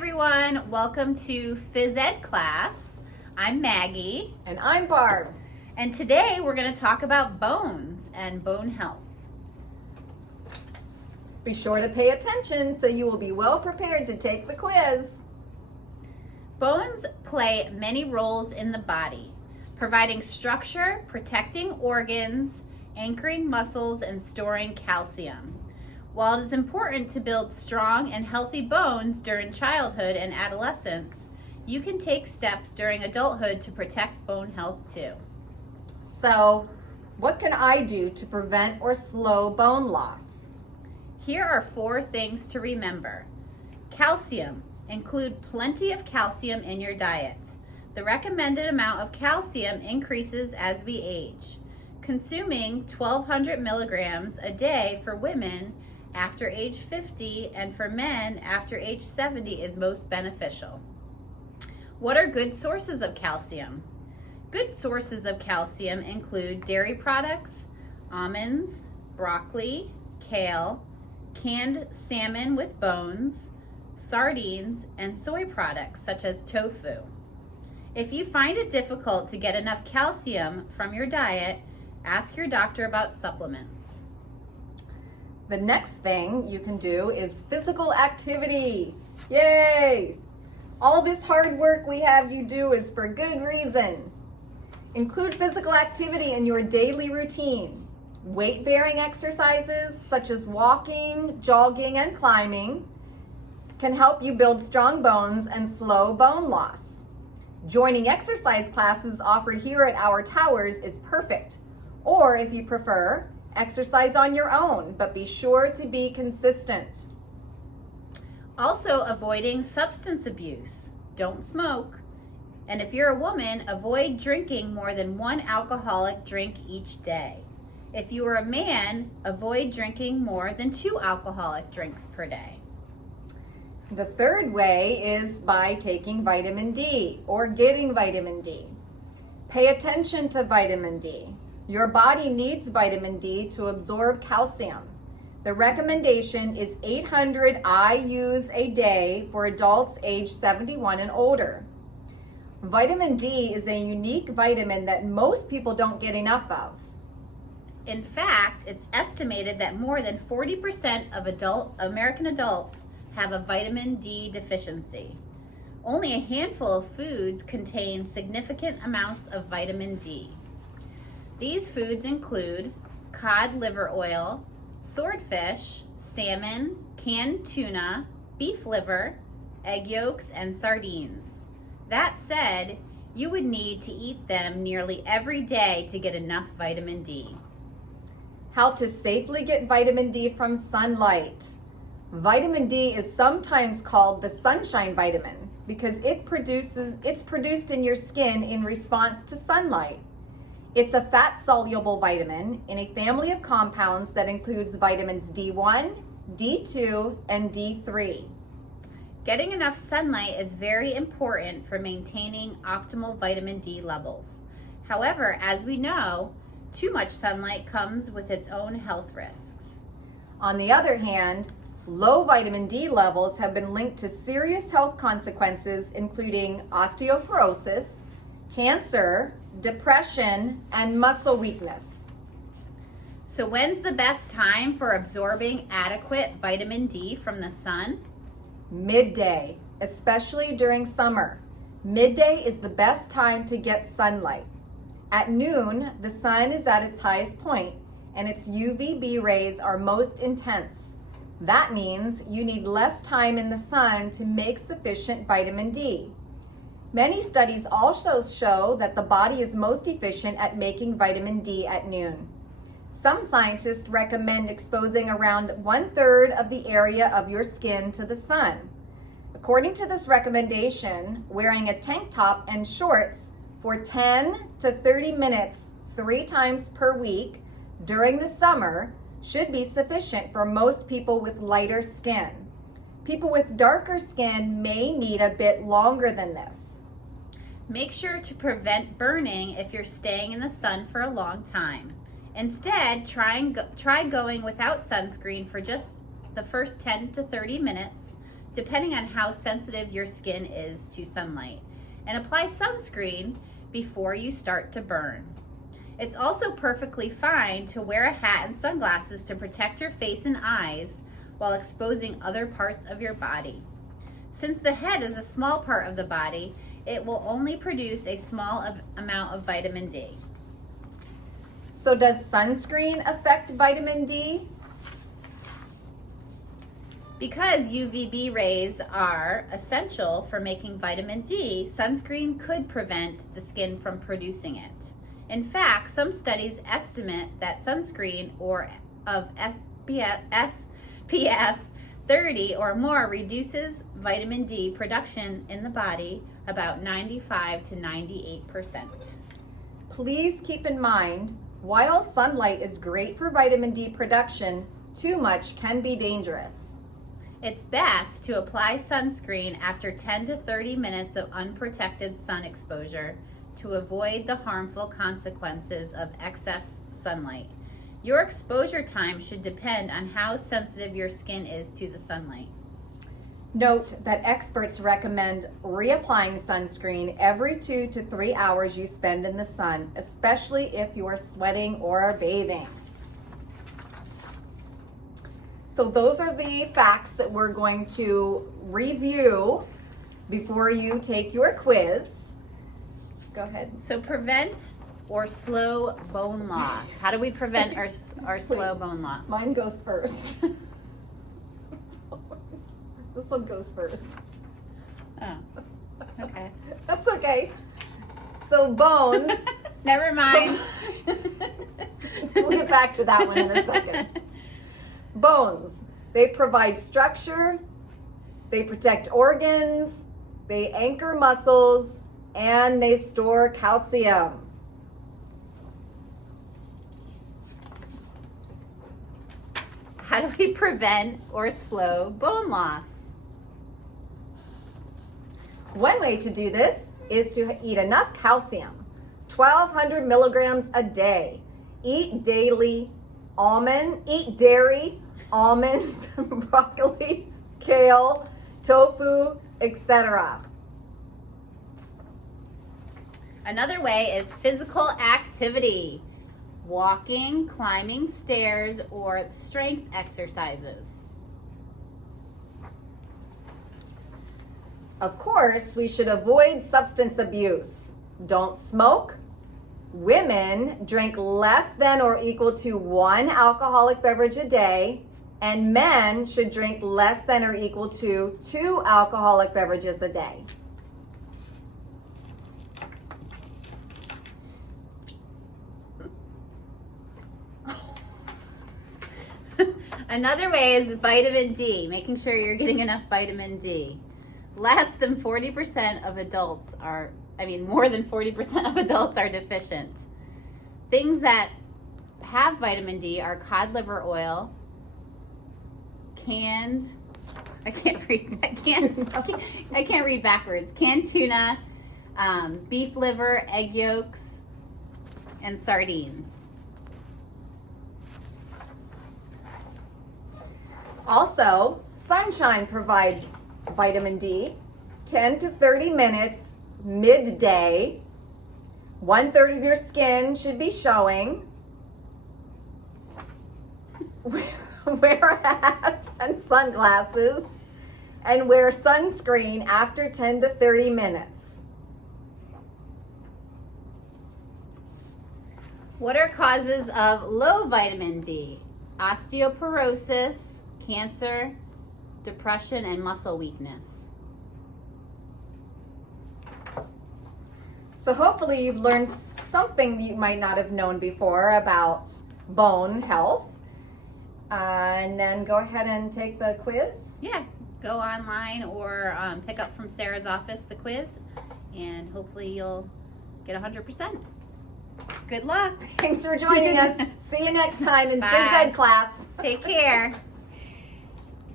everyone. Welcome to Phys Ed class. I'm Maggie. And I'm Barb. And today we're going to talk about bones and bone health. Be sure to pay attention so you will be well prepared to take the quiz. Bones play many roles in the body, providing structure, protecting organs, anchoring muscles, and storing calcium. While it is important to build strong and healthy bones during childhood and adolescence, you can take steps during adulthood to protect bone health too. So, what can I do to prevent or slow bone loss? Here are 4 things to remember. Calcium. Include plenty of calcium in your diet. The recommended amount of calcium increases as we age. Consuming 1,200 milligrams a day for women after age 50 and for men after age 70 is most beneficial. What are good sources of calcium? Good sources of calcium include dairy products, almonds, broccoli, kale, canned salmon with bones, sardines, and soy products such as tofu. If you find it difficult to get enough calcium from your diet, ask your doctor about supplements. The next thing you can do is physical activity. Yay! All this hard work we have you do is for good reason. Include physical activity in your daily routine. Weight-bearing exercises such as walking, jogging, and climbing can help you build strong bones and slow bone loss. Joining exercise classes offered here at our towers is perfect. Or if you prefer, exercise on your own, but be sure to be consistent. Also, avoiding substance abuse. Don't smoke. And if you're a woman, avoid drinking more than 1 alcoholic drink each day. If you are a man, avoid drinking more than 2 alcoholic drinks per day. The third way is by taking vitamin D or getting vitamin D. Pay attention to vitamin D. Your body needs vitamin D to absorb calcium. The recommendation is 800 IUs a day for adults age 71 and older. Vitamin D is a unique vitamin that most people don't get enough of. In fact, it's estimated that more than 40% of American adults have a vitamin D deficiency. Only a handful of foods contain significant amounts of vitamin D. These foods include cod liver oil, swordfish, salmon, canned tuna, beef liver, egg yolks, and sardines. That said, you would need to eat them nearly every day to get enough vitamin D. How to safely get vitamin D from sunlight. Vitamin D is sometimes called the sunshine vitamin because it's produced in your skin in response to sunlight. It's a fat-soluble vitamin in a family of compounds that includes vitamins D1, D2, and D3. Getting enough sunlight is very important for maintaining optimal vitamin D levels. However, as we know, too much sunlight comes with its own health risks. On the other hand, low vitamin D levels have been linked to serious health consequences, including osteoporosis, cancer, depression, and muscle weakness. So when's the best time for absorbing adequate vitamin D from the sun? Midday, especially during summer. Midday is the best time to get sunlight. At noon, the sun is at its highest point and its UVB rays are most intense. That means you need less time in the sun to make sufficient vitamin D. Many studies also show that the body is most efficient at making vitamin D at noon. Some scientists recommend exposing around 1/3 of the area of your skin to the sun. According to this recommendation, wearing a tank top and shorts for 10 to 30 minutes 3 times per week during the summer should be sufficient for most people with lighter skin. People with darker skin may need a bit longer than this. Make sure to prevent burning if you're staying in the sun for a long time. Instead, try going without sunscreen for just the first 10 to 30 minutes depending on how sensitive your skin is to sunlight, and apply sunscreen before you start to burn. It's also perfectly fine to wear a hat and sunglasses to protect your face and eyes while exposing other parts of your body. Since the head is a small part of the body, it will only produce a small amount of vitamin D. So does sunscreen affect vitamin D? Because UVB rays are essential for making vitamin D, sunscreen could prevent the skin from producing it. In fact, some studies estimate that sunscreen of SPF 30 or more reduces vitamin D production in the body about 95 to 98%. Please keep in mind, while sunlight is great for vitamin D production, too much can be dangerous. It's best to apply sunscreen after 10 to 30 minutes of unprotected sun exposure to avoid the harmful consequences of excess sunlight. Your exposure time should depend on how sensitive your skin is to the sunlight. Note that experts recommend reapplying sunscreen every 2 to 3 hours you spend in the sun, especially if you are sweating or bathing. So those are the facts that we're going to review before you take your quiz. Go ahead. So prevent or slow bone loss. How do we prevent our slow bone loss? Mine goes first. This one goes first. Oh, okay. That's okay. So bones. Never mind. We'll get back to that one in a second. Bones. They provide structure, they protect organs, they anchor muscles, and they store calcium. How do we prevent or slow bone loss? One way to do this is to eat enough calcium, 1,200 milligrams a day. Eat dairy, almonds, broccoli, kale, tofu, etc. Another way is physical activity. Walking, climbing stairs, or strength exercises. Of course, we should avoid substance abuse. Don't smoke. Women drink less than or equal to 1 alcoholic beverage a day, and men should drink less than or equal to 2 alcoholic beverages a day. Another way is vitamin D, making sure you're getting enough vitamin D. Less than 40% of adults are, more than 40% of adults are deficient. Things that have vitamin D are cod liver oil, I can't read backwards. Canned tuna, beef liver, egg yolks, and sardines. Also, sunshine provides vitamin D, 10 to 30 minutes midday. 1/3 of your skin should be showing. Wear a hat and sunglasses, and wear sunscreen after 10 to 30 minutes. What are causes of low vitamin D? Osteoporosis, cancer, depression, and muscle weakness. So hopefully you've learned something that you might not have known before about bone health. And then go ahead and take the quiz. Yeah, go online or pick up from Sarah's office the quiz, and hopefully you'll get 100%. Good luck. Thanks for joining us. See you next time in Bye. Phys Ed class. Take care.